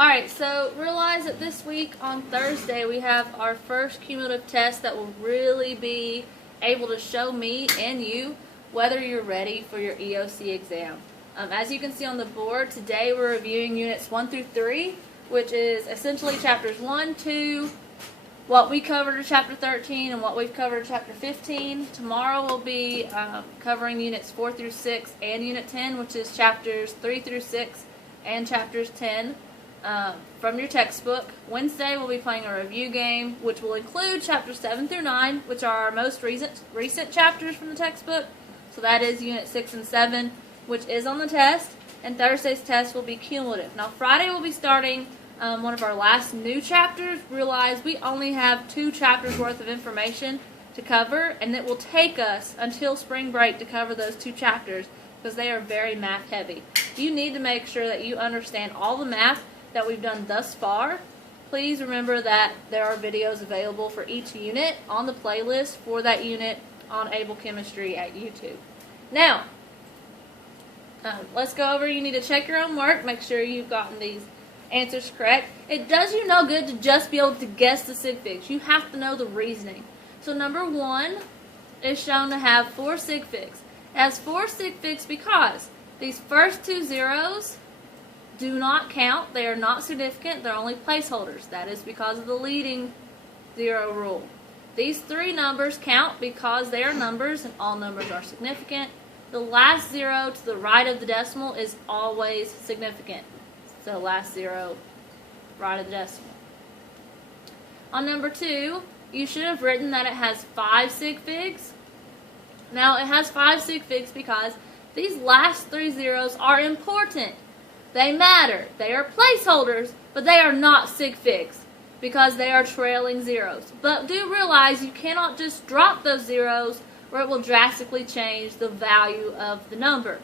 Alright, so realize that this week on Thursday we have our first cumulative test that will really be able to show me and you whether you're ready for your EOC exam. As you can see on the board, today we're reviewing units 1 through 3, which is essentially chapters 1, 2, what we covered in chapter 13 and what we've covered in chapter 15. Tomorrow we'll be covering units 4 through 6 and unit 10, which is chapters 3 through 6 and chapters 10 from your textbook. Wednesday we'll be playing a review game, which will include chapters 7 through 9, which are our most recent chapters from the textbook. So that is unit 6 and 7, which is on the test. And Thursday's test will be cumulative. Now Friday we'll be starting one of our last new chapters. Realize we only have 2 chapters worth of information to cover, and it will take us until spring break to cover those 2 chapters because they are very math heavy. You need to make sure that you understand all the math that we've done thus far. Please remember that there are videos available for each unit on the playlist for that unit on Able Chemistry at YouTube. Now, let's go over. You need to check your own work, make sure you've gotten these answers correct. It does you no good to just be able to guess the sig figs. You have to know the reasoning. So number 1 is shown to have 4 sig figs. It has 4 sig figs because these first 2 zeros do not count. They are not significant. They're only placeholders. That is because of the leading 0 rule. These 3 numbers count because they are numbers and all numbers are significant. The last 0 to the right of the decimal is always significant. So last 0 right of the decimal. On number 2, you should have written that it has 5 sig figs. Now it has 5 sig figs because these last 3 zeros are important. They matter. They are placeholders, but they are not sig figs because they are trailing zeros. But do realize you cannot just drop those zeros or it will drastically change the value of the number.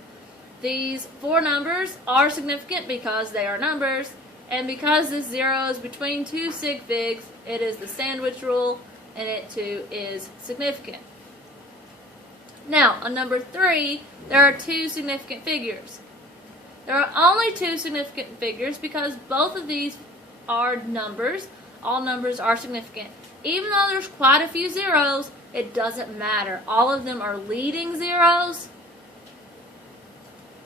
These 4 numbers are significant because they are numbers, and because this 0 is between 2 sig figs, it is the sandwich rule, and it too is significant. Now, on number 3, there are 2 significant figures. There are only 2 significant figures because both of these are numbers. All numbers are significant. Even though there's quite a few zeros, it doesn't matter. All of them are leading zeros,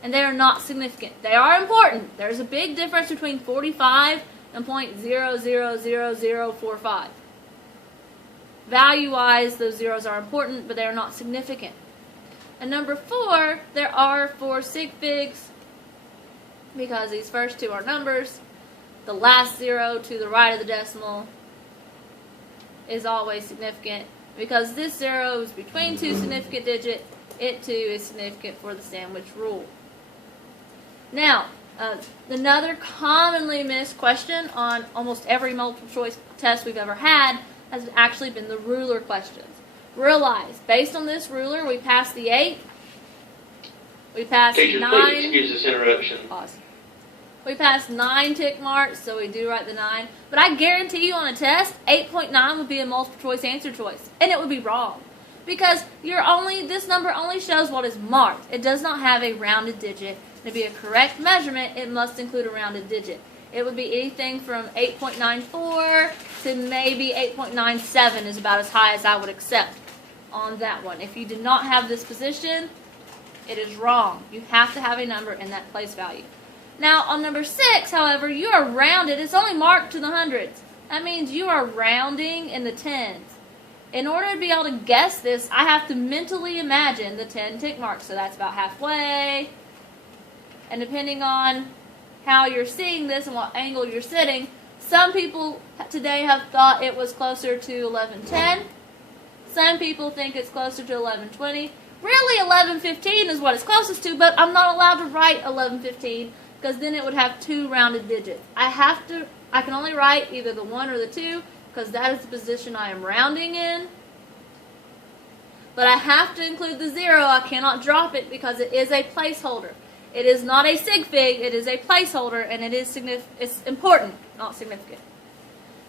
and they are not significant. They are important. There's a big difference between 45 and .000045. Value-wise, those zeros are important, but they are not significant. And number 4, there are 4 sig figs because these first 2 are numbers. The last 0 to the right of the decimal is always significant. Because this 0 is between 2 significant digits, it too is significant for the sandwich rule. Now, another commonly missed question on almost every multiple choice test we've ever had has actually been the ruler questions. Realize, based on this ruler, we passed the 8. We passed Teachers, 9. please excuse this interruption. Pause. We passed 9 tick marks, so we do write the 9. But I guarantee you on a test, 8.9 would be a multiple choice answer choice. And it would be wrong. Because this number only shows what is marked. It does not have a rounded digit. To be a correct measurement, it must include a rounded digit. It would be anything from 8.94 to maybe 8.97 is about as high as I would accept on that one. If you do not have this position, it is wrong. You have to have a number in that place value. Now, on number 6, however, you are rounded. It's only marked to the hundreds. That means you are rounding in the tens. In order to be able to guess this, I have to mentally imagine the 10 tick marks. So that's about halfway. And depending on how you're seeing this and what angle you're sitting, some people today have thought it was closer to 11:10. Some people think it's closer to 11:20. Really, 11:15 is what it's closest to, but I'm not allowed to write 11:15 because then it would have 2 rounded digits. I can only write either the 1 or the 2 because that is the position I am rounding in. But I have to include the 0. I cannot drop it because it is a placeholder. It is not a sig fig, it is a placeholder, and it's important, not significant.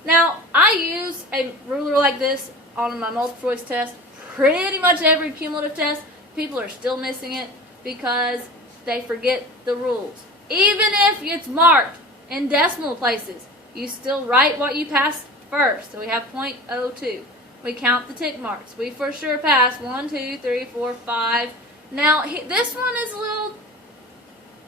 Now, I use a ruler like this on my multiple choice test. Pretty much every cumulative test, people are still missing it because they forget the rules. Even if it's marked In decimal places, you still write what you passed first. So we have 0.02. We count the tick marks. We for sure pass 1, 2, 3, 4, 5. Now, this one is a little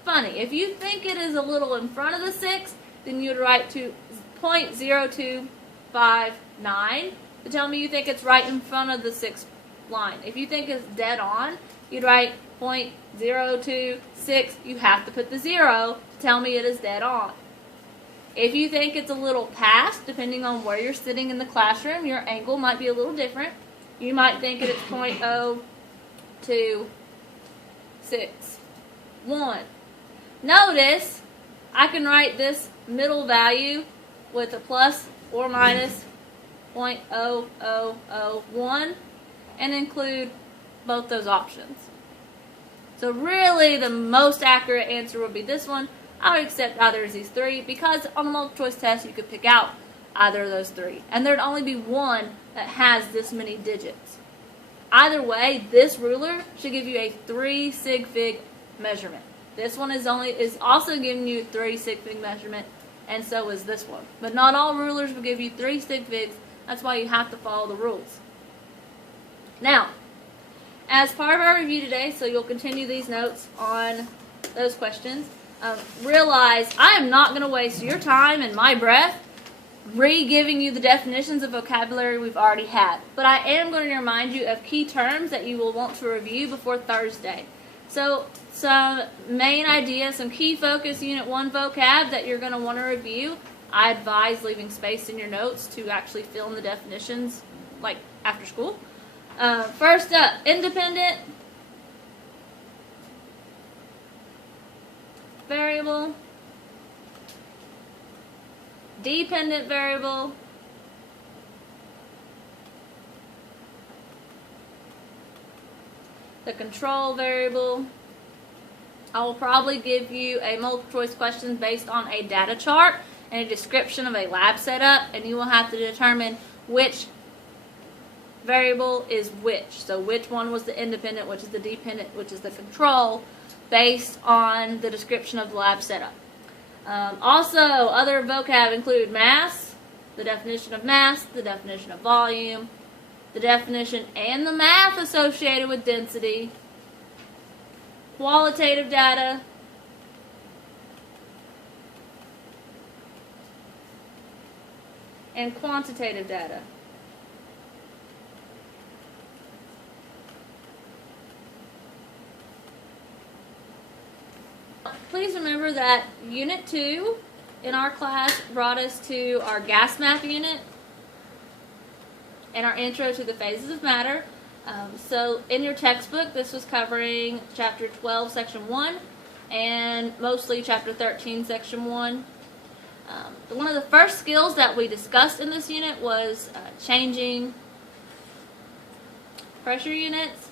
funny. If you think it is a little in front of the 6, then you'd write to 0.0259 to tell me you think it's right in front of the 6th line. If you think it's dead on, you'd write 0.026. You have to put the 0 to tell me it is dead on. If you think it's a little past, depending on where you're sitting in the classroom, your angle might be a little different. You might think it's 0.026.1. Notice I can write this middle value with a plus or minus 0.0001 and include both those options. So really the most accurate answer would be this one. I would accept either of these 3 because on the multiple choice test you could pick out either of those 3. And there'd only be one that has this many digits. Either way, this ruler should give you a 3 sig fig measurement. This one is also giving you 3 sig fig measurement, and so is this one. But not all rulers will give you 3 sig figs. That's why you have to follow the rules. Now, as part of our review today, so you'll continue these notes on those questions, realize I am not going to waste your time and my breath re-giving you the definitions of vocabulary we've already had. But I am going to remind you of key terms that you will want to review before Thursday. So some main ideas, some key focus Unit 1 vocab that you're going to want to review. I advise leaving space in your notes to actually fill in the definitions like after school. First up, independent variable, dependent variable, the control variable. I will probably give you a multiple choice question based on a data chart and a description of a lab setup, and you will have to determine which variable is which. So which one was the independent, which is the dependent, which is the control, based on the description of the lab setup. Also, other vocab include mass, the definition of mass, the definition of volume, the definition and the math associated with density, qualitative data, and quantitative data. Please remember that Unit 2 in our class brought us to our gas math unit and our intro to the phases of matter. So in your textbook, this was covering Chapter 12, Section 1, and mostly Chapter 13, Section 1. One of the first skills that we discussed in this unit was changing pressure units.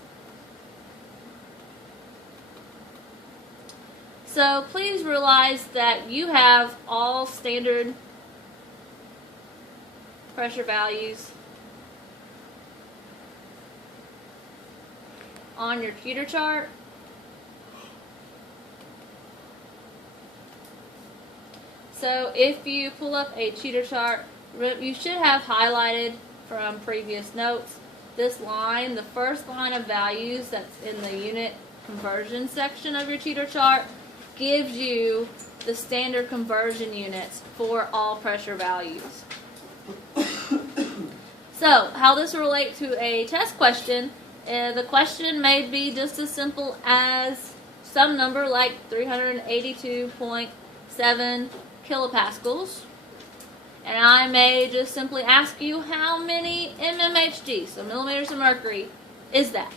So please realize that you have all standard pressure values on your Teeter chart. So if you pull up a Teeter chart, you should have highlighted from previous notes this line, the first line of values that's in the unit conversion section of your Teeter chart gives you the standard conversion units for all pressure values. So, how this will relate to a test question, the question may be just as simple as some number like 382.7 kilopascals. And I may just simply ask you how many mmHg, so millimeters of mercury, is that?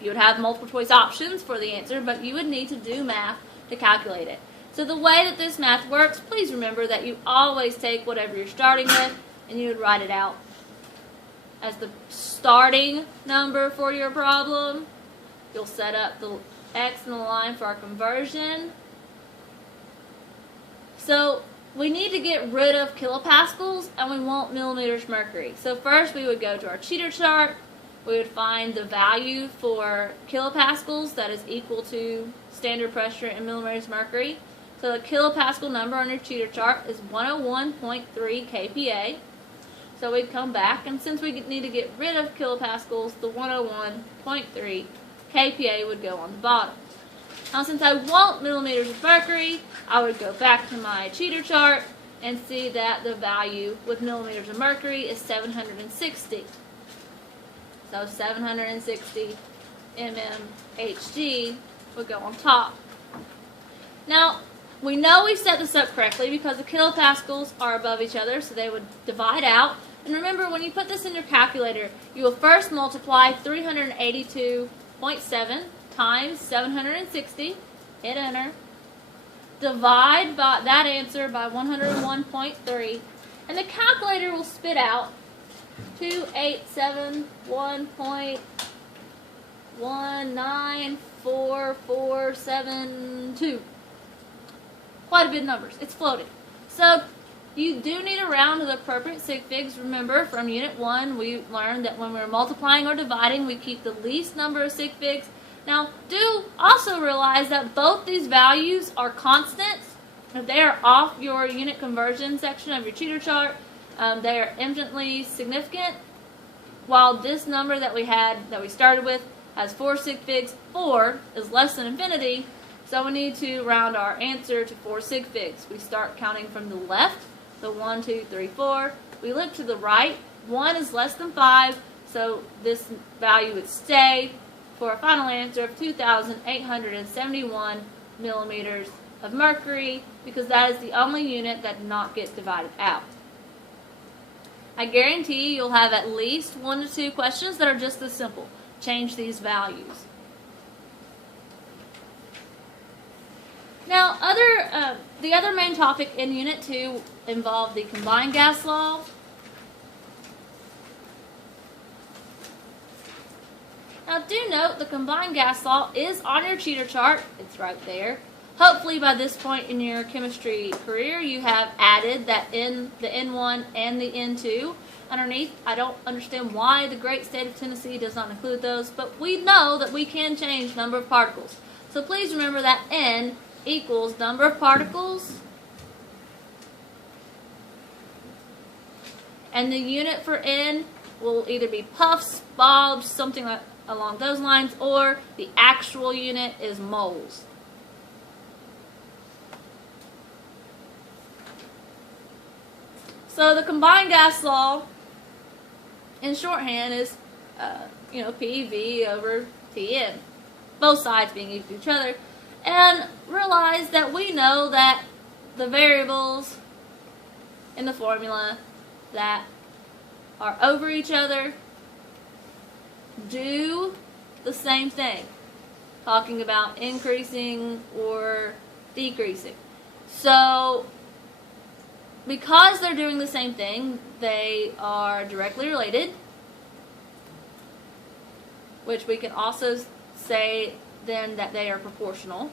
You would have multiple choice options for the answer, but you would need to do math to calculate it. So the way that this math works, please remember that you always take whatever you're starting with and you would write it out as the starting number for your problem. You'll set up the X in the line for our conversion. So we need to get rid of kilopascals and we want millimeters mercury. So first we would go to our Teeter chart. We would find the value for kilopascals that is equal to standard pressure in millimeters mercury. So the kilopascal number on your cheater chart is 101.3 kPa. So we come back, and since we need to get rid of kilopascals, the 101.3 kPa would go on the bottom. Now, since I want millimeters of mercury, I would go back to my cheater chart and see that the value with millimeters of mercury is 760. So 760 mmHg would go on top. Now, we know we set this up correctly because the kilopascals are above each other, so they would divide out. And remember, when you put this in your calculator, you will first multiply 382.7 times 760, hit enter, divide by that answer by 101.3, and the calculator will spit out 2871.194472. Quite a bit of numbers. It's floating. So you do need to round to the appropriate sig figs. Remember, from Unit 1, we learned that when we're multiplying or dividing, we keep the least number of sig figs. Now, do also realize that both these values are constants. If they are off your unit conversion section of your cheater chart, they are infinitely significant. While this number that we started with, has 4 sig figs, 4 is less than infinity. So we need to round our answer to 4 sig figs. We start counting from the left, so 1, 2, 3, 4. We look to the right, 1 is less than 5, so this value would stay for a final answer of 2,871 millimeters of mercury, because that is the only unit that did not get divided out. I guarantee you'll have at least 1 to 2 questions that are just this simple. Change these values. Now, the other main topic in Unit 2 involved the combined gas law. Now, do note the combined gas law is on your cheater chart. It's right there. Hopefully, by this point in your chemistry career, you have added that in the N1 and the N2 underneath. I don't understand why the great state of Tennessee does not include those, but we know that we can change number of particles. So please remember that N equals number of particles, and the unit for N will either be puffs, bobs, something along those lines, or the actual unit is moles. So the combined gas law in shorthand is PV over Tn, both sides being equal to each other. And realize that we know that the variables in the formula that are over each other do the same thing, talking about increasing or decreasing. So, because they're doing the same thing, they are directly related, which we can also say then that they are proportional.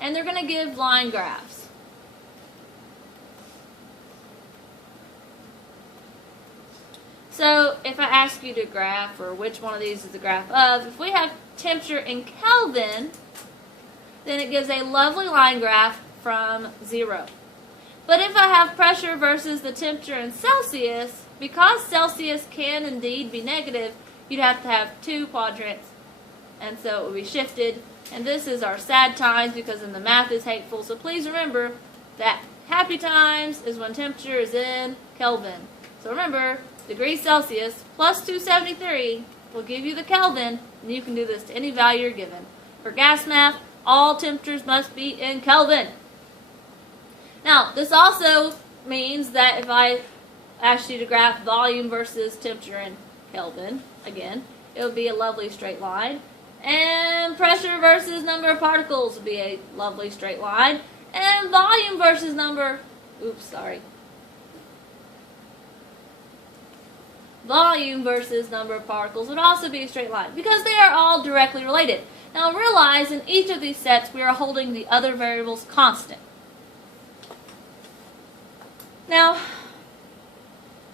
And they're going to give line graphs. So if I ask you to graph, or which one of these is the graph of, if we have temperature in Kelvin, then it gives a lovely line graph from 0. But if I have pressure versus the temperature in Celsius, because Celsius can indeed be negative, you'd have to have 2 quadrants, and so it would be shifted. And this is our sad times, because then the math is hateful. So please remember that happy times is when temperature is in Kelvin. So remember, degrees Celsius plus 273 will give you the Kelvin, and you can do this to any value you're given. For gas math, all temperatures must be in Kelvin. Now, this also means that if I asked you to graph volume versus temperature in Kelvin, again, it would be a lovely straight line. And pressure versus number of particles would be a lovely straight line. And volume versus volume versus number of particles would also be a straight line, because they are all directly related. Now realize in each of these sets we are holding the other variables constant. Now,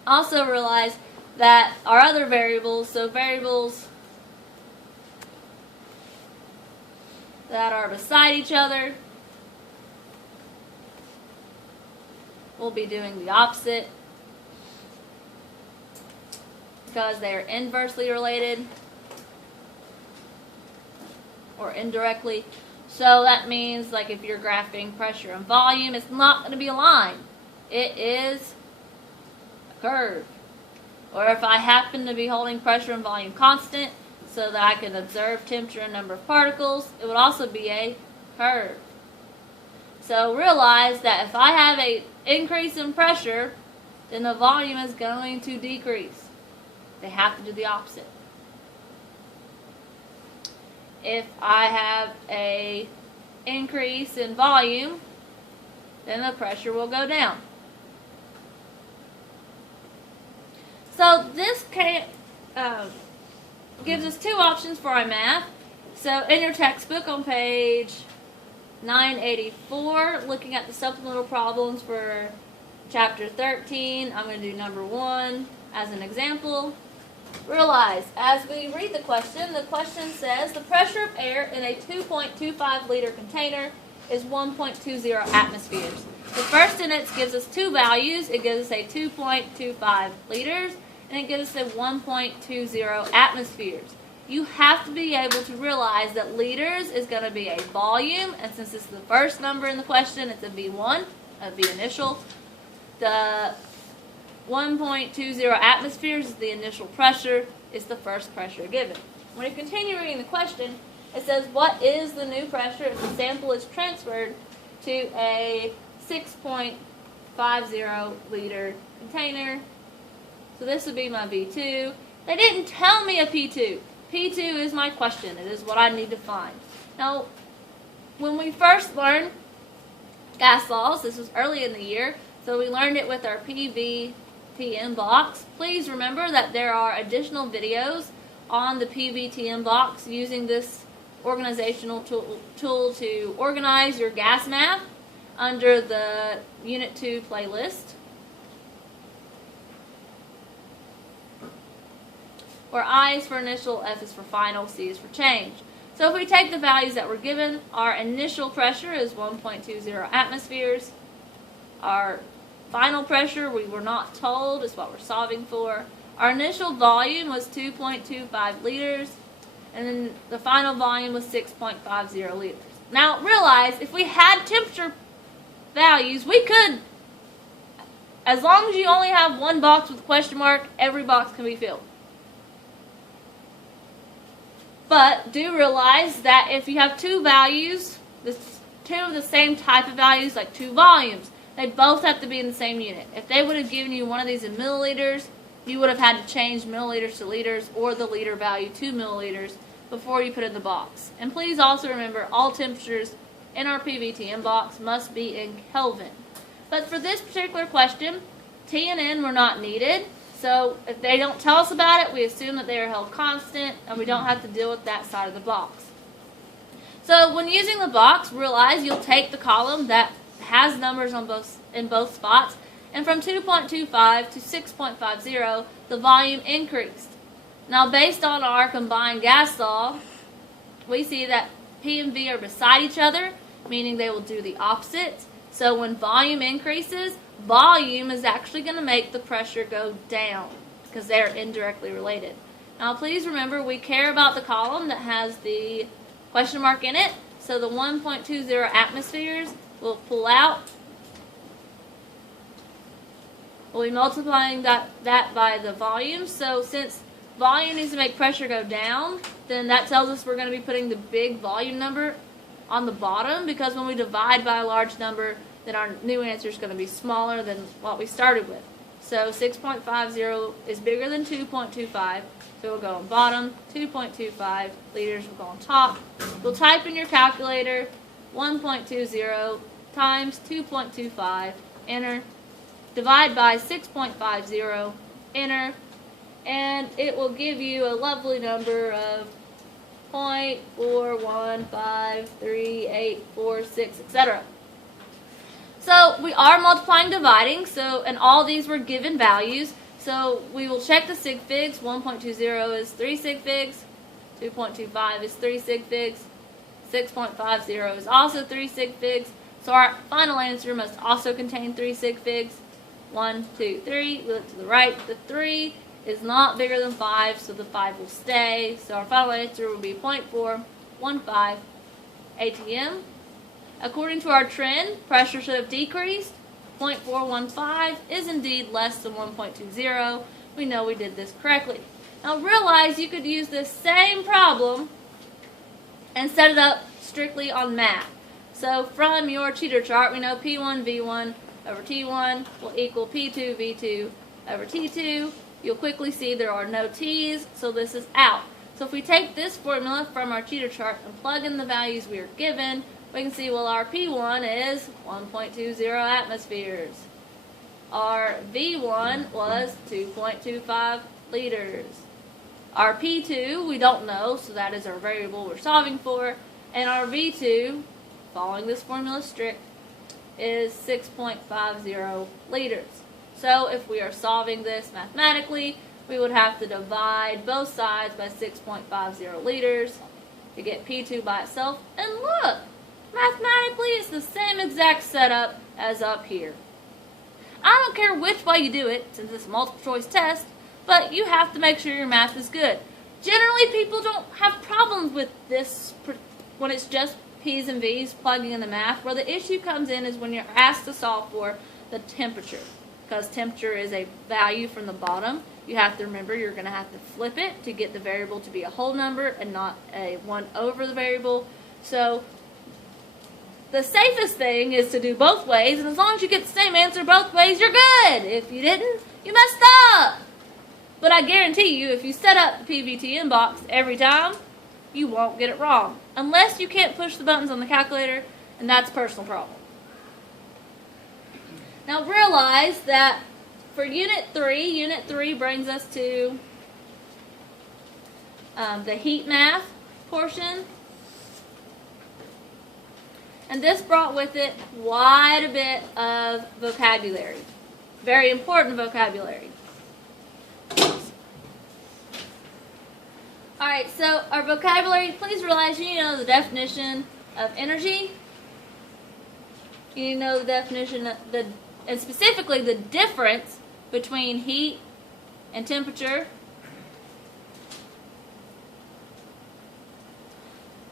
also realize that our other variables, so variables that are beside each other will be doing the opposite because they are inversely related or indirectly. So that means, like, if you're graphing pressure and volume, it's not going to be a line. It is a curve. Or if I happen to be holding pressure and volume constant so that I can observe temperature and number of particles, it would also be a curve. So realize that if I have an increase in pressure, then the volume is going to decrease. They have to do the opposite. If I have a increase in volume, then the pressure will go down. So this gives us two options for our math. So in your textbook on page 984, looking at the supplemental problems for chapter 13, I'm going to do number 1 as an example. Realize, as we read the question says the pressure of air in a 2.25 liter container is 1.20 atmospheres. The first sentence gives us two values. It gives us a 2.25 liters and it gives us a 1.20 atmospheres. You have to be able to realize that liters is going to be a volume, and since it's the first number in the question, it's a V1, a V initial. The 1.20 atmospheres is the initial pressure, is the first pressure given. When you continue reading the question, it says, what is the new pressure if the sample is transferred to a 6.50 liter container? So this would be my V2. They didn't tell me a P2. P2 is my question. It is what I need to find. Now, when we first learned gas laws, this was early in the year, so we learned it with our PVTM box. Please remember that there are additional videos on the PVTM box using this organizational tool to organize your gas math under the Unit 2 playlist. Where I is for initial, F is for final, C is for change. So if we take the values that were given, our initial pressure is 1.20 atmospheres. Our final pressure, we were not told, is what we're solving for. Our initial volume was 2.25 liters, and then the final volume was 6.50 liters. Now realize, if we had temperature values, we could, as long as you only have one box with a question mark, every box can be filled. But do realize that if you have two values, two of the same type of values, like two volumes, they both have to be in the same unit. If they would have given you one of these in milliliters, you would have had to change milliliters to liters or the liter value to milliliters before you put it in the box. And please also remember, all temperatures in our PVTM box must be in Kelvin. But for this particular question, T and N were not needed. So if they don't tell us about it, we assume that they are held constant and we don't have to deal with that side of the box. So when using the box, realize you'll take the column that has numbers in both spots, and from 2.25 to 6.50, the volume increased. Now based on our combined gas law, we see that P and V are beside each other, meaning they will do the opposite. So when volume increases, volume is actually going to make the pressure go down because they're indirectly related. Now please remember, we care about the column that has the question mark in it. So the 1.20 atmospheres will pull out. We'll be multiplying that by the volume. So since volume needs to make pressure go down, then that tells us we're going to be putting the big volume number on the bottom, because when we divide by a large number, then our new answer is going to be smaller than what we started with. So 6.50 is bigger than 2.25, so we'll go on bottom. 2.25 liters will go on top. We'll type in your calculator 1.20 times 2.25, enter. Divide by 6.50, enter. And it will give you a lovely number of 0.415384, etc. So we are multiplying, dividing, and all these were given values. So we will check the sig figs. 1.20 is 3 sig figs, 2.25 is 3 sig figs, 6.50 is also 3 sig figs. So our final answer must also contain 3 sig figs. 1, 2, 3. We look to the right. The 3 is not bigger than 5, so the 5 will stay. So our final answer will be 0.415 ATM. According to our trend, pressure should have decreased. 0.415 is indeed less than 1.20. We know we did this correctly. Now realize you could use this same problem and set it up strictly on math. So from your cheater chart, we know P1 V1 over T1 will equal P2 V2 over T2. You'll quickly see there are no T's, so this is out. So if we take this formula from our cheater chart and plug in the values we are given, we can see, well, our P1 is 1.20 atmospheres. Our V1 was 2.25 liters. Our P2, we don't know, so that is our variable we're solving for. And our V2, following this formula strict, is 6.50 liters. So if we are solving this mathematically, we would have to divide both sides by 6.50 liters to get P2 by itself. And look, mathematically it's the same exact setup as up here. I don't care which way you do it, since it's a multiple choice test, but you have to make sure your math is good. Generally, people don't have problems with this when it's just P's and V's plugging in the math. Where the issue comes in is when you're asked to solve for the temperature. Because temperature is a value from the bottom. You have to remember you're going to have to flip it to get the variable to be a whole number and not a 1 over the variable. So the safest thing is to do both ways, and as long as you get the same answer both ways, you're good. If you didn't, you messed up. But I guarantee you, if you set up the PVTN box every time, you won't get it wrong. Unless you can't push the buttons on the calculator, and that's a personal problem. Now realize that for Unit 3 brings us to the heat math portion. And this brought with it quite a bit of vocabulary. Very important vocabulary. Alright, so our vocabulary, please realize you need to know the definition of energy. You need to know the definition of and specifically the difference between heat and temperature.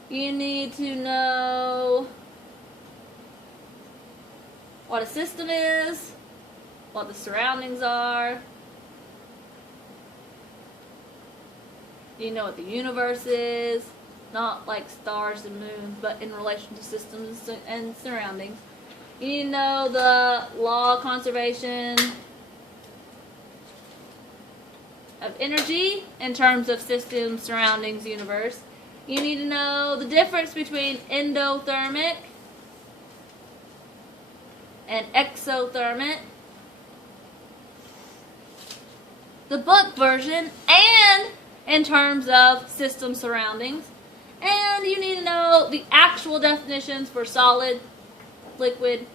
You need to know what a system is, what the surroundings are. You know what the universe is, not like stars and moons, but in relation to systems and surroundings. You need to know the law of conservation of energy in terms of systems, surroundings, universe. You need to know the difference between endothermic and exothermic. The book version, and in terms of system surroundings. And you need to know the actual definitions for solid, liquid,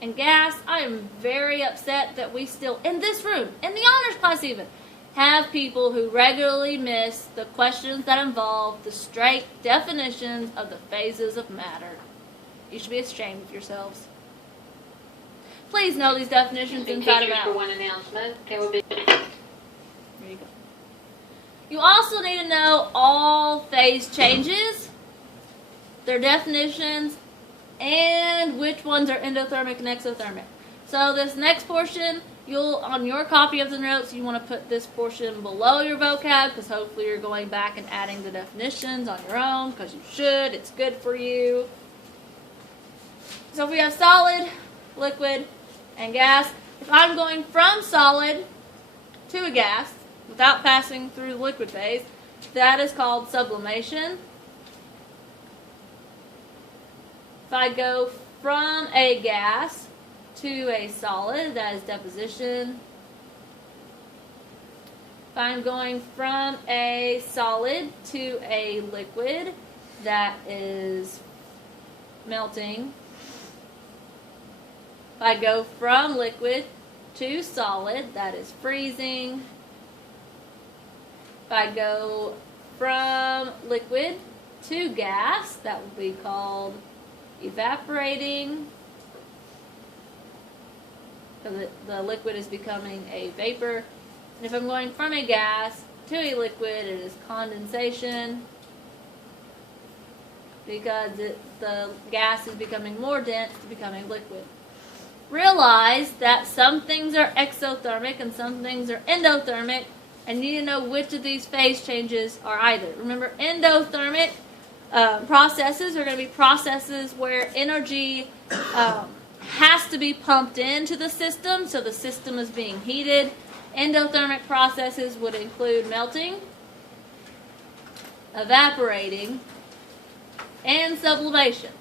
and gas. I am very upset that we still, in this room, in the honors class even, have people who regularly miss the questions that involve the straight definitions of the phases of matter. You should be ashamed of yourselves. Please know these definitions inside and out. For one announcement, there will be. There you go. You also need to know all phase changes, their definitions, and which ones are endothermic and exothermic. So this next portion, on your copy of the notes, you want to put this portion below your vocab, because hopefully you're going back and adding the definitions on your own, because you should. It's good for you. So if we have solid, liquid, and gas, if I'm going from solid to a gas without passing through the liquid phase, that is called sublimation. If I go from a gas to a solid, that is deposition. If I'm going from a solid to a liquid, that is melting. If I go from liquid to solid, that is freezing. If I go from liquid to gas, that will be called evaporating. So the liquid is becoming a vapor. And if I'm going from a gas to a liquid, it is condensation, because the gas is becoming more dense to become a liquid. Realize that some things are exothermic and some things are endothermic, and you need to know which of these phase changes are either. Remember, endothermic processes are going to be processes where energy has to be pumped into the system, so the system is being heated. Endothermic processes would include melting, evaporating, and sublimation.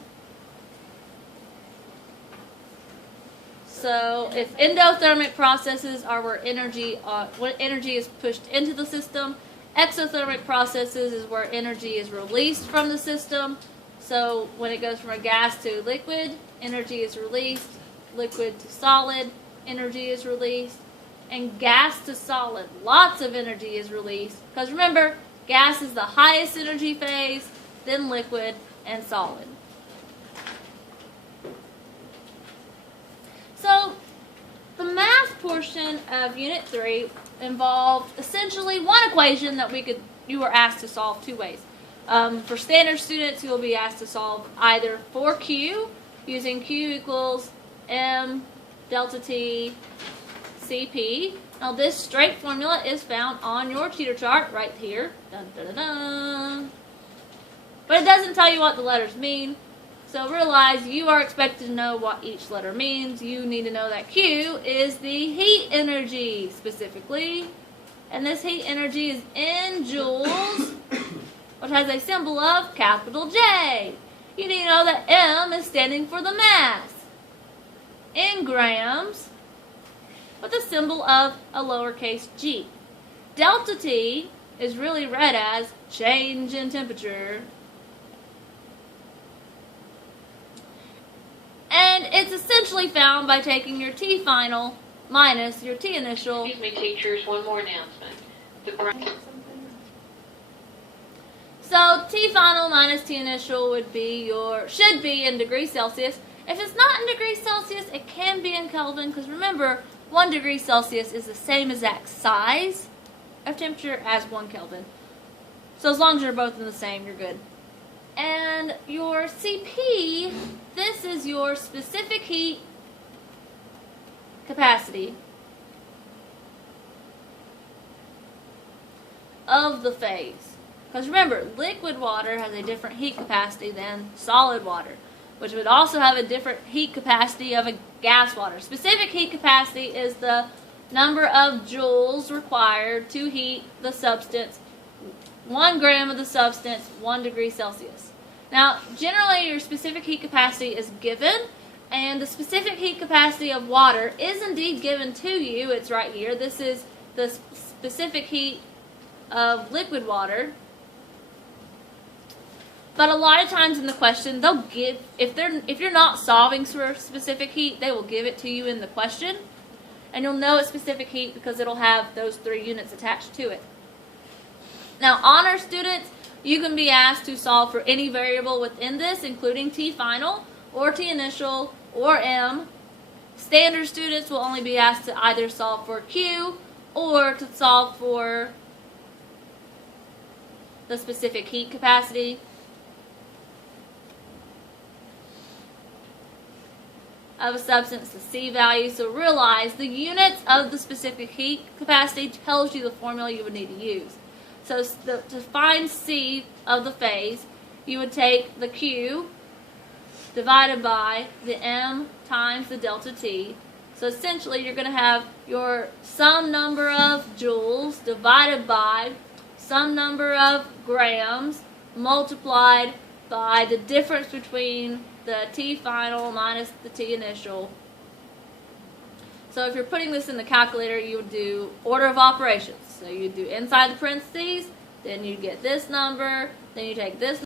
So if endothermic processes are where energy is pushed into the system, exothermic processes is where energy is released from the system. So when it goes from a gas to liquid, energy is released. Liquid to solid, energy is released. And gas to solid, lots of energy is released. Because remember, gas is the highest energy phase, then liquid, and solid. So the math portion of Unit 3 involved essentially one equation that you were asked to solve two ways. For standard students, you will be asked to solve either for Q, using Q equals M delta T CP. Now this straight formula is found on your cheater chart right here. Dun, dun, dun, dun. But it doesn't tell you what the letters mean. So realize you are expected to know what each letter means. You need to know that Q is the heat energy specifically. And this heat energy is in joules, which has a symbol of capital J. You need to know that M is standing for the mass. In grams, with a symbol of a lowercase g. Delta T is really read as change in temperature. And it's essentially found by taking your T final minus your T initial. Excuse me, teachers, one more announcement. So T final minus T initial should be in degrees Celsius. If it's not in degrees Celsius, it can be in Kelvin, because remember, 1 degree Celsius is the same exact size of temperature as 1 Kelvin. So as long as you're both in the same, you're good. And your CP, this is your specific heat capacity of the phase. Because remember, liquid water has a different heat capacity than solid water, which would also have a different heat capacity of a gas water. Specific heat capacity is the number of joules required to heat the substance, 1 gram of the substance, 1 degree Celsius. Now, generally your specific heat capacity is given, and the specific heat capacity of water is indeed given to you. It's right here. This is the specific heat of liquid water. But a lot of times in the question, they'll give, if you're not solving for specific heat, they will give it to you in the question. And you'll know it's specific heat because it'll have those 3 units attached to it. Now, honor students, you can be asked to solve for any variable within this, including T final, or T initial, or M. Standard students will only be asked to either solve for Q, or to solve for the specific heat capacity of a substance, the C value. So realize the units of the specific heat capacity tells you the formula you would need to use. So to find C of the phase, you would take the Q divided by the M times the delta T. So essentially you're going to have your some number of joules divided by some number of grams multiplied by the difference between the T final minus the T initial. So if you're putting this in the calculator, you would do order of operations. So you do inside the parentheses, then you get this number, then you take this